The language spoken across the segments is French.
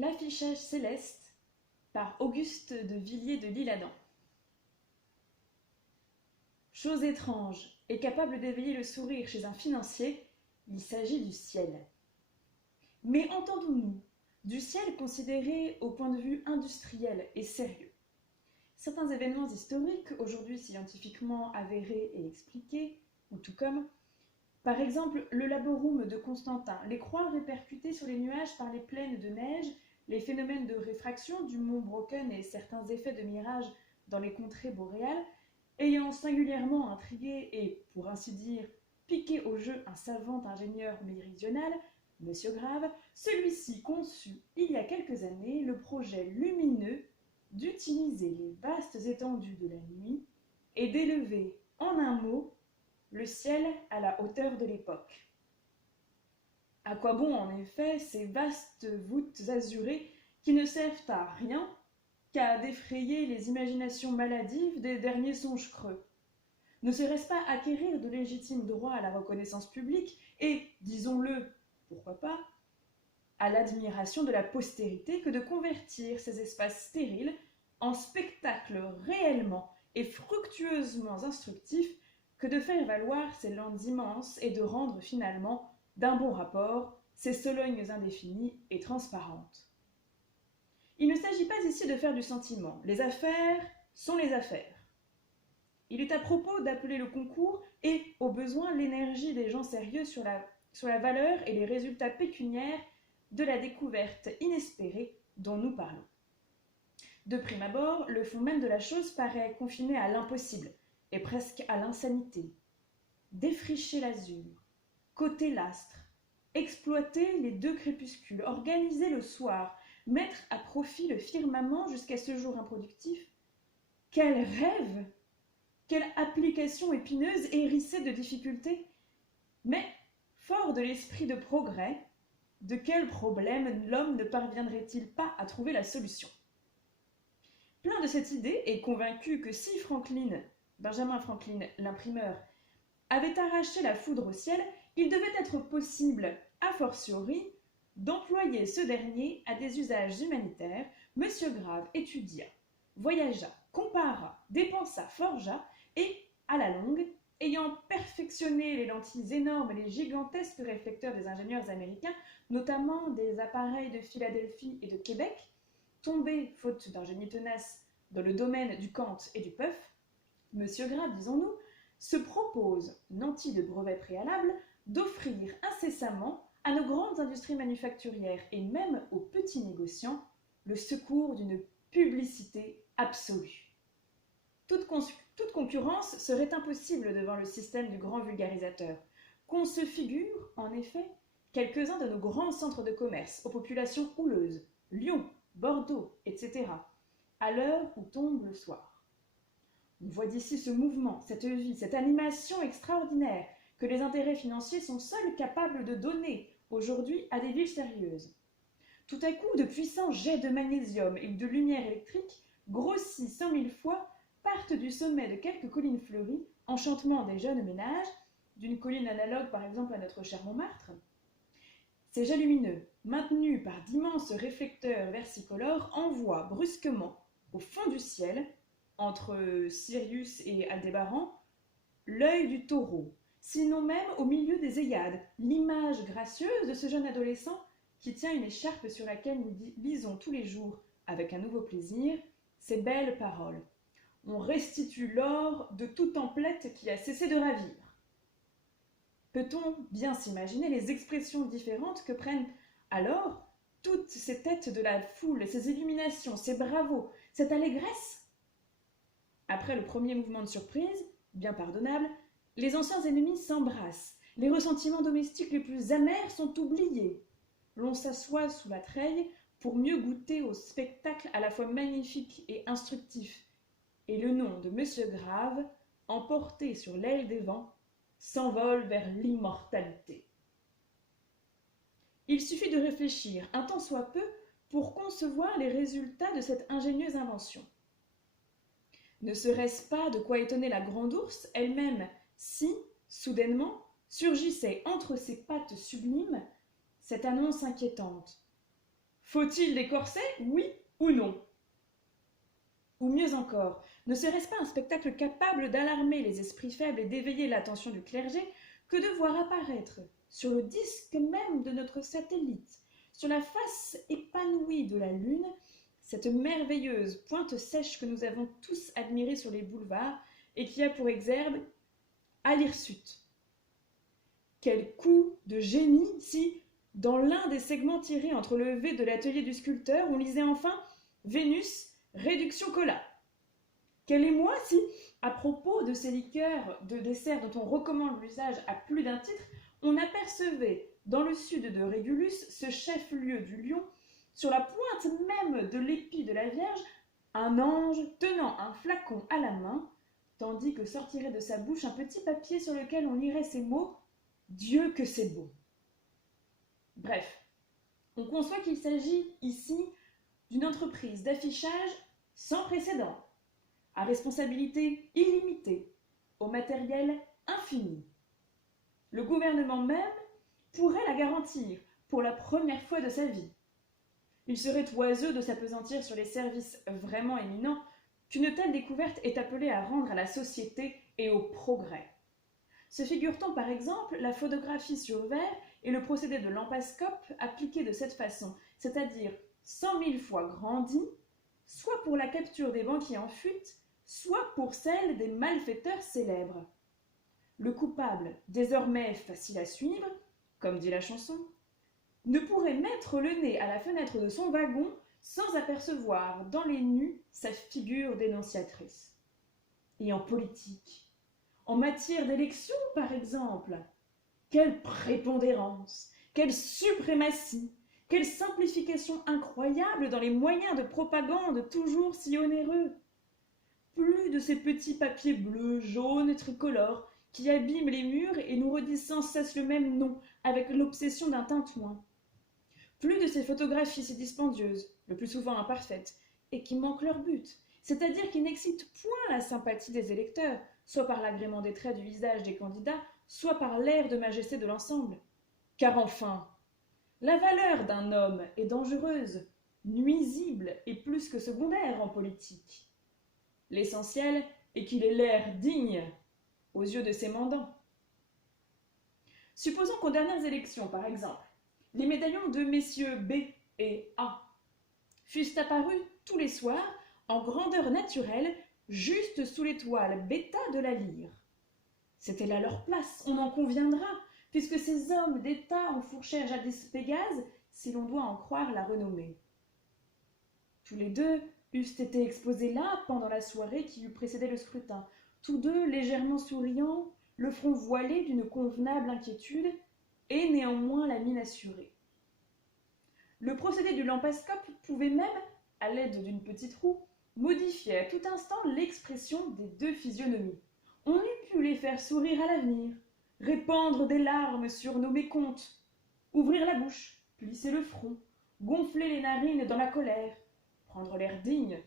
L'affichage céleste par Auguste de Villiers de l'Isle-Adam. Chose étrange et capable d'éveiller le sourire chez un financier, il s'agit du ciel. Mais entendons-nous du ciel considéré au point de vue industriel et sérieux. Certains événements historiques, aujourd'hui scientifiquement avérés et expliqués, ou tout comme, par exemple le laborum de Constantin, les croix répercutées sur les nuages par les plaines de neige, les phénomènes de réfraction du mont Brocken et certains effets de mirage dans les contrées boréales, ayant singulièrement intrigué et, pour ainsi dire, piqué au jeu un savant ingénieur méridional, M. Grave, celui-ci conçut, il y a quelques années, le projet lumineux d'utiliser les vastes étendues de la nuit et d'élever, en un mot, le ciel à la hauteur de l'époque. À quoi bon, en effet, ces vastes voûtes azurées qui ne servent à rien qu'à défrayer les imaginations maladives des derniers songes creux? Ne serait-ce pas acquérir de légitimes droits à la reconnaissance publique et, disons-le, pourquoi pas, à l'admiration de la postérité que de convertir ces espaces stériles en spectacles réellement et fructueusement instructifs que de faire valoir ces landes immenses et de rendre finalement d'un bon rapport ces solognes indéfinies et transparentes. Il ne s'agit pas ici de faire du sentiment. Les affaires sont les affaires. Il est à propos d'appeler le concours et, au besoin, l'énergie des gens sérieux sur la valeur et les résultats pécuniaires de la découverte inespérée dont nous parlons. De prime abord, le fond même de la chose paraît confiné à l'impossible et presque à l'insanité. Défricher l'azur, coter l'astre, exploiter les deux crépuscules, organiser le soir, mettre à profit le firmament jusqu'à ce jour improductif. Quel rêve! Quelle application épineuse hérissée de difficultés! Mais, fort de l'esprit de progrès, de quel problème l'homme ne parviendrait-il pas à trouver la solution? Plein de cette idée et convaincu que si Benjamin Franklin, l'imprimeur, avait arraché la foudre au ciel, il devait être possible, a fortiori, d'employer ce dernier à des usages humanitaires. M. Grave étudia, voyagea, compara, dépensa, forgea, et, à la longue, ayant perfectionné les lentilles énormes et les gigantesques réflecteurs des ingénieurs américains, notamment des appareils de Philadelphie et de Québec, tombés, faute d'un génie tenace, dans le domaine du cant et du puff, M. Grave, disons-nous, se propose, nanti de brevets préalables, d'offrir incessamment à nos grandes industries manufacturières et même aux petits négociants le secours d'une publicité absolue. Toute concurrence serait impossible devant le système du grand vulgarisateur. Qu'on se figure, en effet, quelques-uns de nos grands centres de commerce aux populations houleuses, Lyon, Bordeaux, etc., à l'heure où tombe le soir. On voit d'ici ce mouvement, cette vie, cette animation extraordinaire que les intérêts financiers sont seuls capables de donner aujourd'hui à des villes sérieuses. Tout à coup, de puissants jets de magnésium et de lumière électrique, grossis 100 000 fois, partent du sommet de quelques collines fleuries, enchantement des jeunes ménages, d'une colline analogue par exemple à notre cher Montmartre. Ces jets lumineux, maintenus par d'immenses réflecteurs versicolores, envoient brusquement, au fond du ciel, entre Sirius et Aldébaran, l'œil du taureau, sinon même au milieu des Eyades, l'image gracieuse de ce jeune adolescent qui tient une écharpe sur laquelle nous lisons tous les jours, avec un nouveau plaisir, ces belles paroles. On restitue l'or de toute templette qui a cessé de ravir. Peut-on bien s'imaginer les expressions différentes que prennent alors toutes ces têtes de la foule, ces illuminations, ces bravos, cette allégresse? Après le premier mouvement de surprise, bien pardonnable, les anciens ennemis s'embrassent, les ressentiments domestiques les plus amers sont oubliés. L'on s'assoit sous la treille pour mieux goûter au spectacle à la fois magnifique et instructif, et le nom de M. Grave, emporté sur l'aile des vents, s'envole vers l'immortalité. Il suffit de réfléchir un tant soit peu pour concevoir les résultats de cette ingénieuse invention. Ne serait-ce pas de quoi étonner la grande ours elle-même si, soudainement, surgissait entre ses pattes sublimes cette annonce inquiétante. Faut-il des corsets, oui ou non? Ou mieux encore, ne serait-ce pas un spectacle capable d'alarmer les esprits faibles et d'éveiller l'attention du clergé que de voir apparaître, sur le disque même de notre satellite, sur la face épanouie de la Lune, cette merveilleuse pointe sèche que nous avons tous admirée sur les boulevards et qui a pour exergue à l'hirsute. Quel coup de génie si, dans l'un des segments tirés entre le V de l'atelier du sculpteur, on lisait enfin Vénus, réduction cola. Quel émoi si, à propos de ces liqueurs de dessert dont on recommande l'usage à plus d'un titre, on apercevait dans le sud de Régulus, ce chef-lieu du Lion, sur la pointe même de l'épi de la Vierge, un ange tenant un flacon à la main, tandis que sortirait de sa bouche un petit papier sur lequel on lirait ces mots « Dieu que c'est beau ». Bref, on conçoit qu'il s'agit ici d'une entreprise d'affichage sans précédent, à responsabilité illimitée, au matériel infini. Le gouvernement même pourrait la garantir pour la première fois de sa vie. Il serait oiseux de s'appesantir sur les services vraiment éminents qu'une telle découverte est appelée à rendre à la société et au progrès. Se figure-t-on par exemple la photographie sur verre et le procédé de lampascope appliqué de cette façon, c'est-à-dire 100 000 fois grandi, soit pour la capture des banquiers en fuite, soit pour celle des malfaiteurs célèbres. Le coupable, désormais facile à suivre, comme dit la chanson, ne pourrait mettre le nez à la fenêtre de son wagon sans apercevoir dans les nues sa figure dénonciatrice. Et en politique, en matière d'élection par exemple, quelle prépondérance, quelle suprématie, quelle simplification incroyable dans les moyens de propagande toujours si onéreux. Plus de ces petits papiers bleus, jaunes, tricolores qui abîment les murs et nous redisent sans cesse le même nom avec l'obsession d'un tintouin. Plus de ces photographies si dispendieuses, le plus souvent imparfaites, et qui manquent leur but, c'est-à-dire qui n'excitent point la sympathie des électeurs, soit par l'agrément des traits du visage des candidats, soit par l'air de majesté de l'ensemble. Car enfin, la valeur d'un homme est dangereuse, nuisible et plus que secondaire en politique. L'essentiel est qu'il ait l'air digne aux yeux de ses mandants. Supposons qu'aux dernières élections, par exemple, les médaillons de messieurs B et A fussent apparus tous les soirs en grandeur naturelle juste sous l'étoile bêta de la lyre. C'était là leur place, on en conviendra, puisque ces hommes d'État enfourchèrent jadis Pégase, si l'on doit en croire la renommée. Tous les deux eussent été exposés là pendant la soirée qui eût précédé le scrutin, tous deux légèrement souriants, le front voilé d'une convenable inquiétude, et néanmoins la mine assurée. Le procédé du lampascope pouvait même, à l'aide d'une petite roue, modifier à tout instant l'expression des deux physionomies. On eût pu les faire sourire à l'avenir, répandre des larmes sur nos mécomptes, ouvrir la bouche, plisser le front, gonfler les narines dans la colère, prendre l'air digne.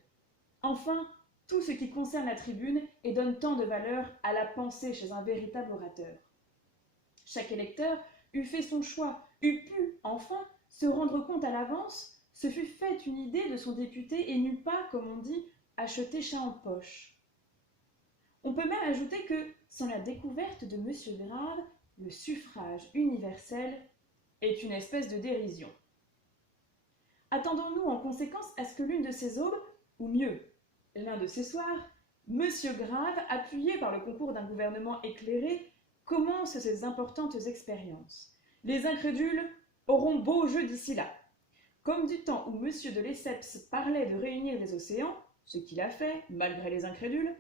Enfin, tout ce qui concerne la tribune et donne tant de valeur à la pensée chez un véritable orateur. Chaque électeur eût fait son choix, eût pu, enfin, se rendre compte à l'avance, se fût fait une idée de son député et n'eût pas, comme on dit, acheté chat en poche. On peut même ajouter que, sans la découverte de M. Grave, le suffrage universel est une espèce de dérision. Attendons-nous en conséquence à ce que l'une de ces aubes, ou mieux, l'un de ces soirs, M. Grave, appuyé par le concours d'un gouvernement éclairé, commence ces importantes expériences. Les incrédules auront beau jeu d'ici là. Comme du temps où M. de Lesseps parlait de réunir les océans, ce qu'il a fait, malgré les incrédules,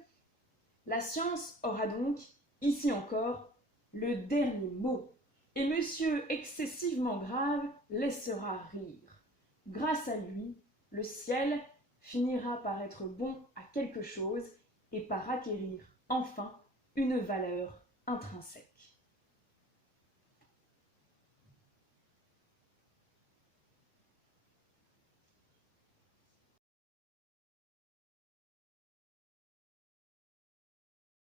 la science aura donc, ici encore, le dernier mot, et monsieur excessivement grave laissera rire. Grâce à lui, le ciel finira par être bon à quelque chose et par acquérir enfin une valeur intrinsèque.